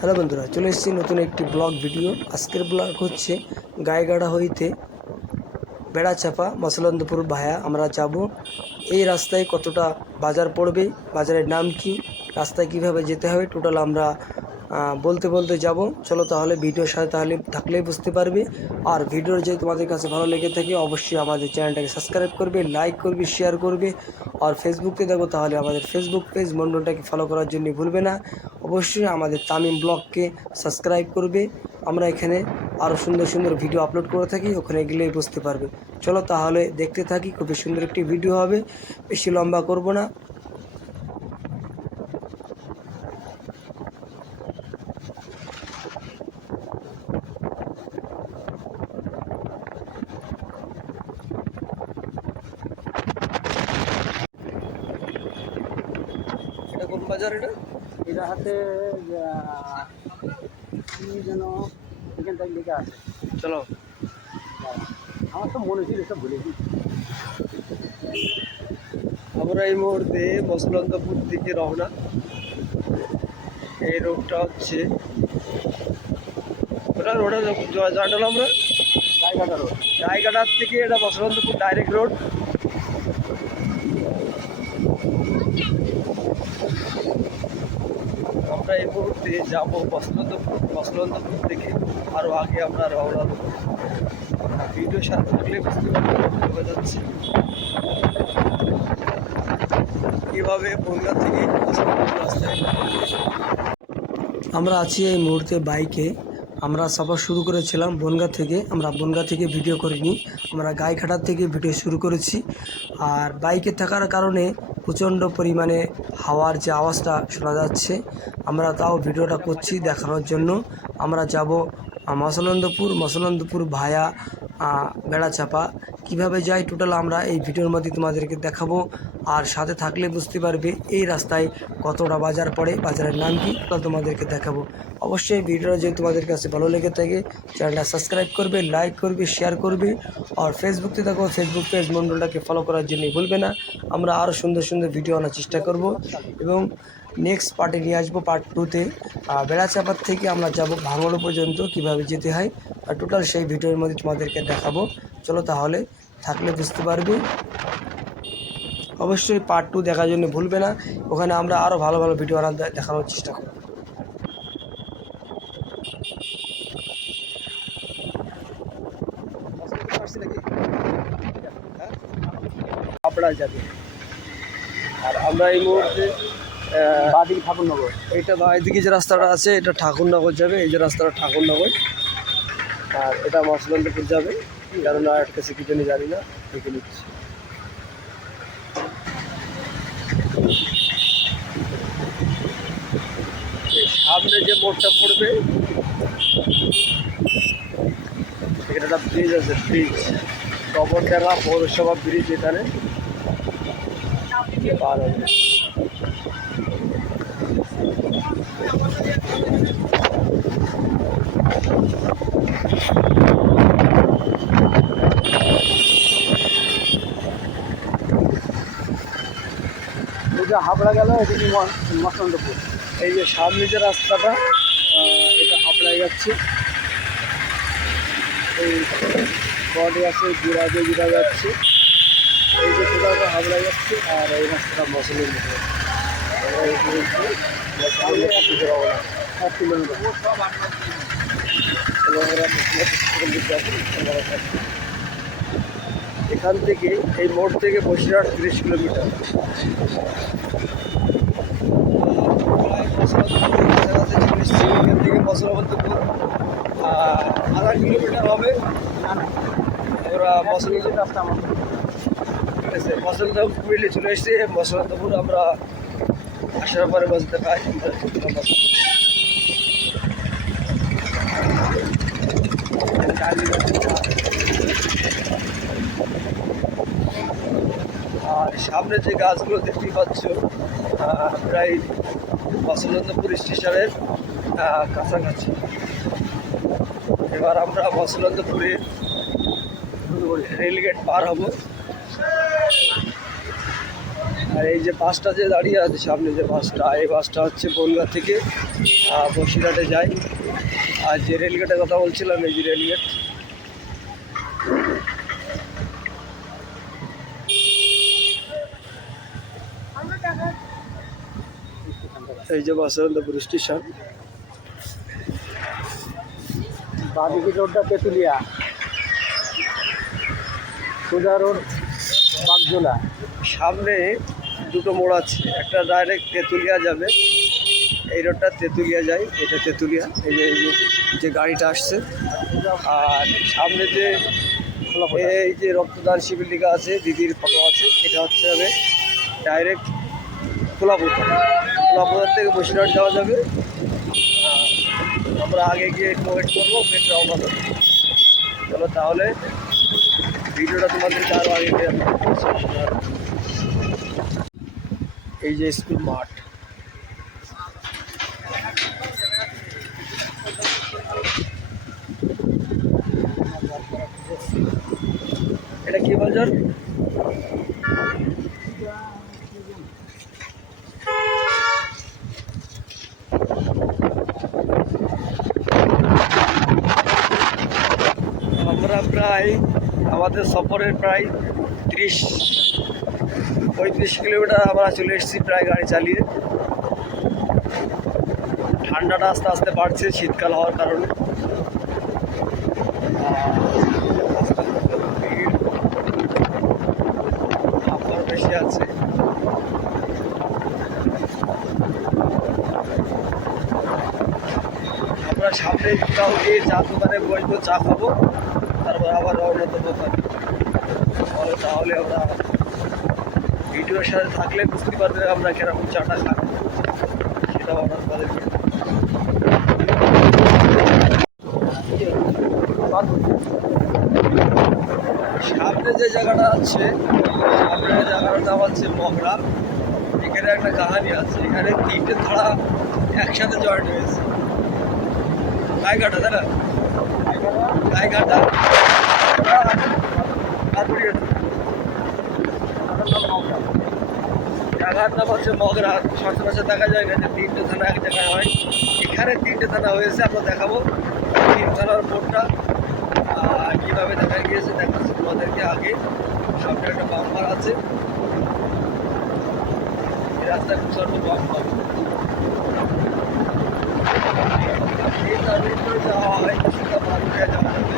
Hello বন্ধুরা, চলে এসেছি নতুন একটি ব্লগ ভিডিও। আজকের ব্লগ হচ্ছে গাইগাড়া হইতে বেড়াচাপা মসলন্দপুর ভায়া আমরা যাব। এই রাস্তায় কতটা বাজার পড়বে, বাজারের নাম কি, রাস্তায় কিভাবে যেতে হবে, টোটাল আমরা বলতে বলতে যাব। চলো তাহলে ভিডিওর সাথে থাকলেই বুঝতে পারবে। আর ভিডিওর যদি তোমাদের কাছে ভালো লেগে থাকে অবশ্যই আমাদের চ্যানেলটাকে সাবস্ক্রাইব করবে, লাইক করবে, শেয়ার করবে। আর ফেসবুকে দেখো তাহলে আমাদের ফেসবুক পেজ মণ্ডলটাকে ফলো করার জন্য ভুলবে না। অবশ্যই আমাদের তামিম ব্লগকে সাবস্ক্রাইব করবে। আমরা এখানে আরও সুন্দর সুন্দর ভিডিও আপলোড করে থাকি, ওখানে গেলেই বুঝতে পারবে। চলো তাহলে দেখতে থাকি, খুবই সুন্দর একটি ভিডিও হবে, বেশি লম্বা করব না। এটা কোন বাজার? এটা হাতে কি যেন এখান থেকে লেখা আছে। চলো, আমার তো মনে ছিল সব ভুলে গেছি। আমরা এই মুহূর্তে মসলন্দপুর দিকে রওনা। এই রোডটা হচ্ছে রোডে জানাল আমরা গাইঘাটা রোড। গাইঘাটার থেকে এটা মসলন্দপুর ডাইরেক্ট রোড। আমরা এই মুহূর্তে যাব মসলন্দপুর থেকে আরও আগে আমরা রওনা দেব। ভিডিও সাথে থাকলে বুঝতে পারবে যাচ্ছে কীভাবে বনগা থেকে মসলন্দপুর রাস্তায়। আমরা আছি এই মুহূর্তে বাইকে। আমরা সফর শুরু করেছিলাম বনগা থেকে। আমরা বনগা থেকে ভিডিও করিনি, আমরা গাইঘাটার থেকে ভিডিও শুরু করেছি। আর বাইকে থাকার কারণে প্রচণ্ড পরিমাণে হাওয়ার যে আওয়াজটা শোনা যাচ্ছে, আমরা তাও ভিডিওটা করছি দেখানোর জন্য। আমরা যাব মসলন্দপুর ভায়া বেড়াচাপা। কিভাবে যাই টোটাল আমরা এই ভিডিওর মধ্যে তোমাদেরকে দেখাবো। আর সাথে থাকলে বুঝতে পারবে এই রাস্তায় কতটা বাজার পড়ে, বাজারের নাম কি, তা তোমাদেরকে দেখাবো। অবশ্যই ভিডিওটা যদি তোমাদের কাছে ভালো লেগে থাকে চ্যানেলটা সাবস্ক্রাইব করবে, লাইক করবে, শেয়ার করবে। আর ফেসবুকে দেখো ফেসবুক পেজ মণ্ডলটাকে ফলো করার জন্য ভুলবে না। আমরা আরও সুন্দর সুন্দর ভিডিও আনার চেষ্টা করব এবং নেক্সট পার্টে নিয়ে আসবো, পার্ট 2-তে। বেড়াচাপার থেকে আমরা যাব ভাঙড় পর্যন্ত, কিভাবে যেতে হয় আর টোটাল সেই ভিডিওর মধ্যে তোমাদেরকে দেখাবো। চলো তাহলে থাকলে বুঝতে পারবে। অবশ্যই পার্ট 2 দেখার জন্য ভুলবে না, ওখানে আমরা আরও ভালো ভালো ভিডিও দেখানোর চেষ্টা করব। হাবড়া যাবে। আর আমরা এই মুহূর্তে বাদিকে ঠাকুরনগর। এইটা এদিকে যে রাস্তাটা আছে এটা ঠাকুরনগর যাবে। এই যে রাস্তাটা ঠাকুরনগর, আর এটা মসলন্দপুর যাবে। কারণ আর কাছে কি জানি জানি না, দেখে নিচ্ছি। সামনে যে মোড়টা পড়বে এখানে একটা ব্রিজ আছে, ব্রিজ কবরডাঙ্গা পৌরসভা ব্রিজ। এখানে পার হবে। এটা হাবড়া গেল, এদিকে মসলন্দপুর। এই যে সামনে যে রাস্তাটা এটা হাবড়ায় যাচ্ছে। এই বডি আছে, জিরা যাচ্ছে। এই যে টোটালটা হাবড়ায় যাচ্ছে, আর এই রাস্তাটা মসলন্দপুর। 7 কিলোমিটার। এখান থেকে এই মোড় থেকে বসিরহাট 30 কিলোমিটার। এখান থেকে মসলন্দপুর 1/2 কিলোমিটার হবে। আমরা রাস্তা আমার ঠিক আছে, মসলন্দপুর মিলে চলে এসেছি। মসলন্দপুর আমরা আসার পরে বসতে পাই। আর সামনে যে গাছগুলো দেখতে পাচ্ছ প্রায় মসলন্দপুর স্টেশনের কাছাকাছি। এবার আমরা মসলন্দপুরে রেলগেট পার হব। আর এই যে বাসটা যে দাঁড়িয়ে আছে সামনে, যে বাসটা, এই বাসটা হচ্ছে বনগা থেকে বসিরহাটে যাই। আর যে রেলগেটের কথা বলছিলাম, এই যে রেলগেট, এই যে মসলন্দপুর স্টেশন। বাদিকে রোডটা তেঁতুলিয়া, সোজা রোড বাগজোলা। সামনে দুটো মোড় আছে, একটা ডাইরেক্ট তেঁতুলিয়া যাবে, এই রোডটা তেঁতুলিয়া যায়, এটা তেঁতুলিয়া। এই যে গাড়িটা আসছে। আর সামনে যে এই যে রক্তদান শিবির লেখা আছে, দিদির ফটো আছে, এটা হচ্ছে হবে ডাইরেক্ট খোলাপোতা থেকে বসিরহাট যাওয়া যাবে। আমরা আগে গিয়ে একটু ওয়েট করবো, ফের রওনা দেবো। চলো তাহলে ভিডিওটা তোমাদেরকে আরও আগে এই যে স্কুল মাঠ, এটা কি বাজার? আমরা প্রায় আমাদের সফরের প্রায় 30-35 কিলোমিটার আমরা চলে এসেছি প্রায় গাড়ি চালিয়ে। ঠান্ডাটা আস্তে আস্তে বাড়ছে শীতকাল হওয়ার কারণে। আবহাওয়া বেশি আছে। আমরা সামনে কোথাও গিয়ে চা দোকানে বসবো, চা খাবো, তারপর আবার রওনা দেবো। তাহলে আমরা ভিডিওর সাথে থাকলে বুঝতে পারবে আমরা কেরকম চাটা খাবো, সেটাও আমরা তাদেরকে। সামনে যে জায়গাটা আছে, সামনের জায়গাটার নাম হচ্ছে মগরা। এখানে একটা কাহানি আছে, এখানে 3টে ধারা একসাথে জয়েন্ট হয়েছে। গাইঘাটা, তাই না? গাইঘাটা, জায়গার নাম হচ্ছে মগরা। সচরাচর দেখা যায় না যে 3টে থানা এক জায়গায় হয়। এখানে 3টে থানা হয়েছে, আমরা দেখাবো 3 থানার বোর্ডটা কীভাবে দেখা গিয়েছে দেখাচ্ছি তোমাদেরকে। আগে সামনে একটা বাম্পার আছে, এই রাস্তায় প্রচন্ড বাম্পার। যাওয়া হয় সেটা বাঁকুড়িয়া যাওয়া যাবে।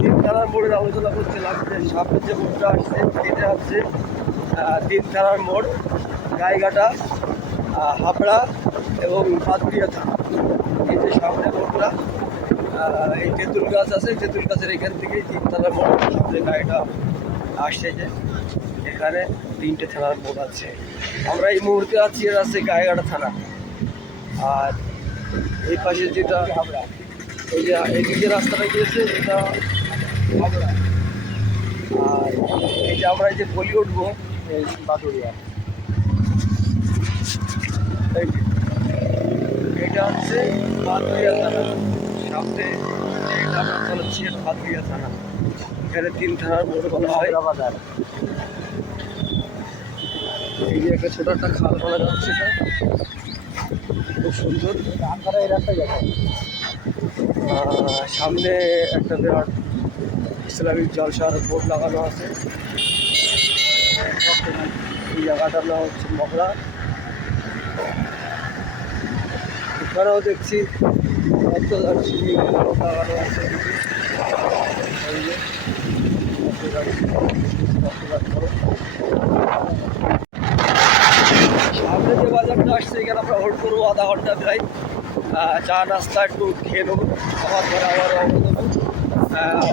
তিনতলার মোড়ের আলোচনা করছিলাম যে সামনে যে মোড়টা আসছে এটা হচ্ছে তিনতলার মোড়, গাইঘাটা, হাবড়া এবং বাঁকুড়িয়া থানা। এই যে সামনে মোড়টা, এই তেঁতুল গাছ আছে, তেঁতুল গাছের এখান থেকেই তিনতলার মোড়। সামনে গাড়িটা আসছে যে এখানে 3টে থানার মোড় আছে। আমরা এই মুহূর্তে আছি, এর আছে গাইঘাটা থানা। আর এই পাশে যেটা হাবড়া, এই যে এইদিকে রাস্তাটা গিয়েছে এটা হাবড়া। আর এই যে আমরা এই যে বলি উঠবো এই বাঁকুড়িয়া, এটা হচ্ছে বাঁকুড়িয়া থানা। সামনে এটা আমরা চালাচ্ছি বাঁকুড়িয়া থানা। এখানে 3 থানার মোড় বলা হয়। এই যে একটা ছোট একটা খাল বলা যাচ্ছে, এটা খুব সুন্দর। এই রাস্তায় যাচ্ছে, সামনে একটা বিরাট ইসলামিক জলসার বোর্ড লাগানো আছে। এই জায়গাটার নাম হচ্ছে মগরা। এখানেও দেখছি রক্তদান শিবির লাগানো আছে। সামনে যে বাজারটা আসছে এখানে আমরা হোল্ড করবো আধা ঘন্টা প্রায়। চা নাস্তা একটু খেয়ে নেবো, খাবার পরে আবার রওনা দেবো।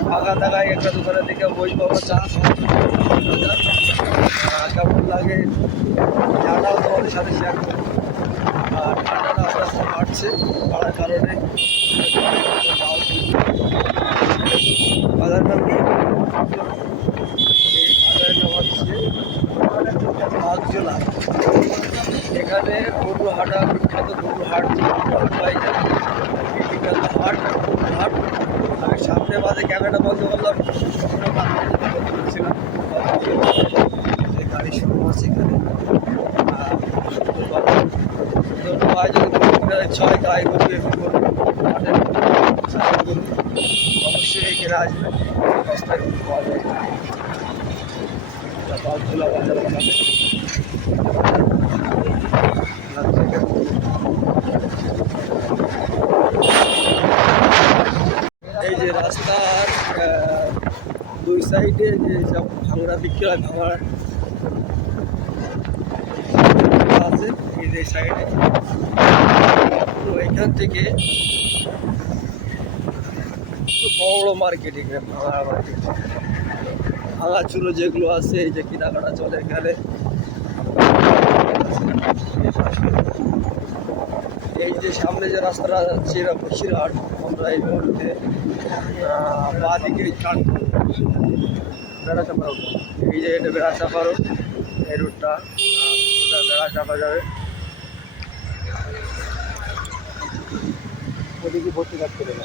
ফাঁকা থাকায় একটা দোকানের দিকে বসবো, আমরা চা কেমন লাগে চাটাও তোমাদের সাথে শেয়ার করবো। ঠান্ডাটা আস্তে আস্তে বাড়ছে, বাড়ার কারণে বাজার নাম কি? এই বাজারের নাম হচ্ছে বাগজোলা। এখানে গরু হাটা, বিখ্যাত গরু হাট, বিখ্যাত হাট সামনে মাঝে ক্যামেরাটা বন্ধ করলাম, কোনো কাজ করতে পারছিলাম। যে গাড়ির শোরুম আছে এখানে, তো ভাই যদি কেনার ইচ্ছা হয় গাই গরু এমনি করুন, মাঠের গরু অবশ্যই এখানে আসবেন, সস্তায় গরু পাওয়া যায়। বাসগুলা বাজার বানাবে এই যে রাস্তার দুই সাইডে যে সব ভাঙড়া বিক্রি হয়, ভাঙড়া আছে এই যে সাইডে। তো এখান থেকে বড় মার্কেট, এখানে ভাঙড়া মার্কেট, ভাঙা চুলো যেগুলো আছে এই যে কেনাকাটা চলে এখানে। এই যে সামনে যে রাস্তাটা যাচ্ছে এটা বসিরহাট, আমরা এই মুহূর্তে বাঁ দিকে বেড়াচাপা রোড, এই যে এটা বেড়াচাপা রোড, এই রোডটা বেড়াচাপা যাবে। ওদিকে ভর্তি কাটতে দেবে।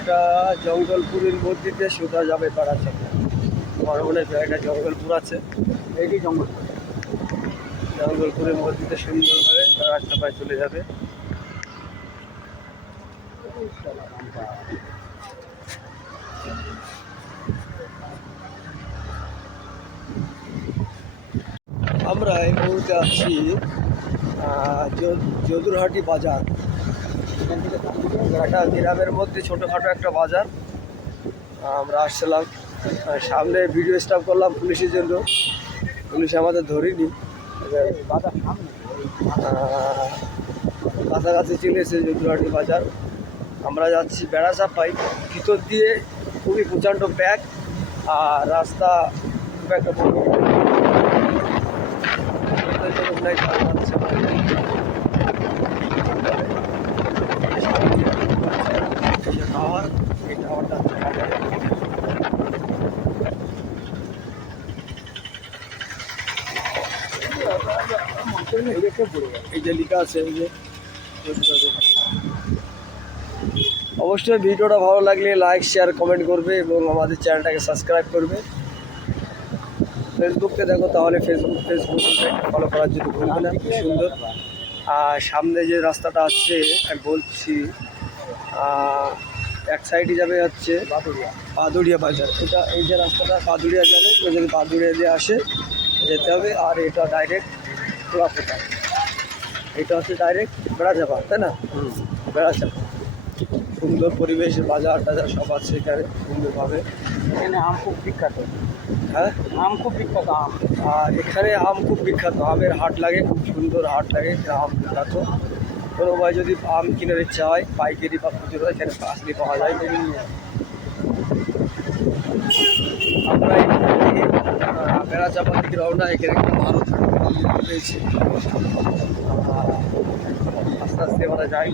এটা জঙ্গলপুরের মধ্যে দিয়ে সোজা যাবে বেড়াচাপা। আমার মনে হয় একটা জঙ্গলপুর আছে, এইটি জঙ্গলপুর। জঙ্গলপুরের মধ্যে সুন্দরভাবে বেড়াচাপায় চলে যাবে। আমরা এই মুহূর্তে আছি যদুরহাটি বাজার। একটা গ্রামের মধ্যে ছোটোখাটো একটা বাজার। আমরা আসছিলাম, সামনে ভিডিও স্টপ করলাম পুলিশের জন্য, পুলিশ আমাদের ধরিনি। কাছাকাছি চলে এসেছে যদুরহাটি বাজার। আমরা যাচ্ছি বেড়াচাপাই, ভিতর দিয়ে খুবই প্রচণ্ড ব্যাগ, আর রাস্তা খুব একটা বড় টাওয়ার, এই টাওয়ারটা এই যে লেখা আছে, এই যে অবশ্যই ভিডিওটা ভালো লাগলে লাইক শেয়ার কমেন্ট করবে এবং আমাদের চ্যানেলটাকে সাবস্ক্রাইব করবে। ফেসবুককে দেখো তাহলে ফেসবুককে ফলো করার জন্য ভুলবে না। খুব সুন্দর। আর সামনে যে রাস্তাটা আছে আমি বলছি, এক সাইডে যাবে হচ্ছে পাদুরিয়া বাজার। এটা এই যে রাস্তাটা পাদুরিয়া যাবে, যদি পাদুরিয়া দিয়ে আসে যেতে হবে। আর এটা ডাইরেক্ট খোলাপোতা, এটা হচ্ছে ডাইরেক্ট বেড়াচাপা, তাই না? বেড়াচাপা সুন্দর পরিবেশ, বাজার টাজার সব আছে এখানে সুন্দরভাবে। এখানে আম খুব বিখ্যাত। হ্যাঁ, আম খুব বিখ্যাত আম। আর এখানে আম খুব বিখ্যাত, আমের হাট লাগে, খুব সুন্দর হাট লাগে, আম বিখ্যাত। কোনো ভাই যদি আম কিনার ইচ্ছা হয় পাইকারি বা খুচরো এখানে আসলে পাওয়া যায়। আমরা এখান থেকে বেড়াচাপা থেকে রওনা, এখানে একটা ভালো পেয়েছি, আস্তে আস্তে আমরা যাই।